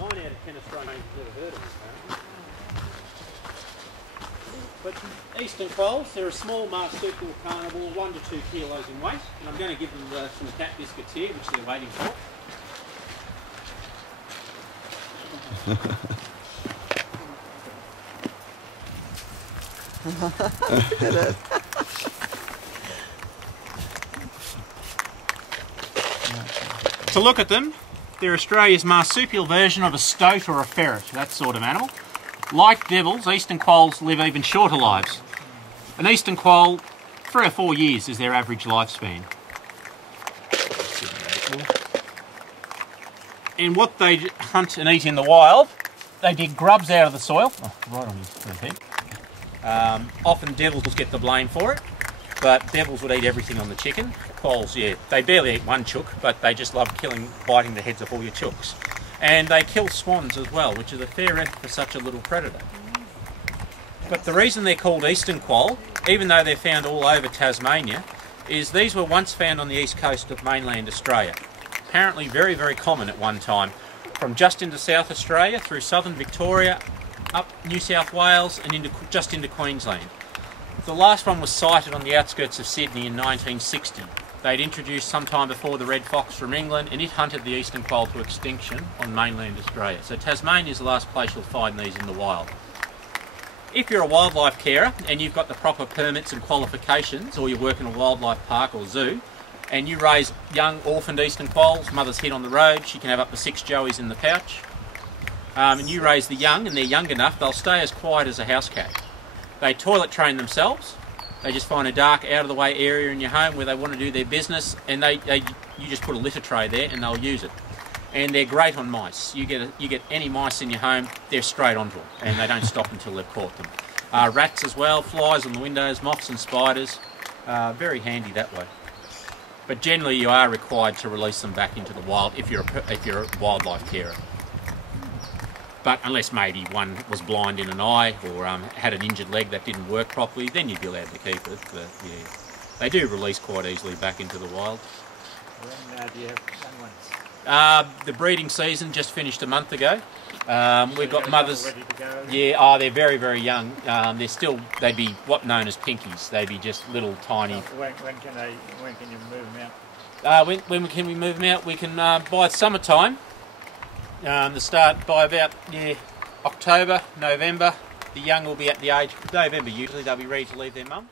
9 out of 10 Australians have never heard of them, apparently. But Eastern Quolls, they're a small marsupial carnivore, 1 to 2 kilos in weight, and I'm going to give them some cat biscuits here, which they're waiting for. Look at it. To look at them, they're Australia's marsupial version of a stoat or a ferret, that sort of animal. Like devils, Eastern Quolls live even shorter lives. An Eastern Quoll, 3 or 4 years is their average lifespan. And what they hunt and eat in the wild, they dig grubs out of the soil. Oh, right on his head. Often devils get the blame for it, but devils would eat everything on the chicken. Quolls, yeah, they barely eat one chook, but they just love biting the heads off all your chooks. And they kill swans as well, which is a fair effort for such a little predator. But the reason they're called Eastern Quoll, even though they're found all over Tasmania, is these were once found on the east coast of mainland Australia. Apparently very, very common at one time, from just into South Australia, through southern Victoria, up New South Wales and just into Queensland. The last one was sighted on the outskirts of Sydney in 1960. They'd introduced sometime before the red fox from England, and it hunted the Eastern Quoll to extinction on mainland Australia. So Tasmania is the last place you'll find these in the wild. If you're a wildlife carer and you've got the proper permits and qualifications, or you work in a wildlife park or zoo, and you raise young orphaned Eastern Quolls, mother's hid on the road, she can have up to 6 joeys in the pouch, and you raise the young and they're young enough, they'll stay as quiet as a house cat. They toilet train themselves. They just find a dark, out-of-the-way area in your home where they want to do their business, and you just put a litter tray there and they'll use it. And they're great on mice. You get any mice in your home, they're straight onto them, and they don't stop until they've caught them. Rats as well, flies on the windows, moths and spiders. Very handy that way. But generally, you are required to release them back into the wild if you're a wildlife carer. But unless maybe one was blind in an eye or had an injured leg that didn't work properly, then you'd be allowed to keep it. But yeah, they do release quite easily back into the wild. When do you have young ones? The breeding season just finished a month ago. We've got mothers. Ready to go? Yeah, they're very, very young. They'd be what known as pinkies. They'd be just little tiny. When can you move them out? When can we move them out? We can by summertime. The start by about October, November. The young will be at the age November usually. They'll be ready to leave their mum.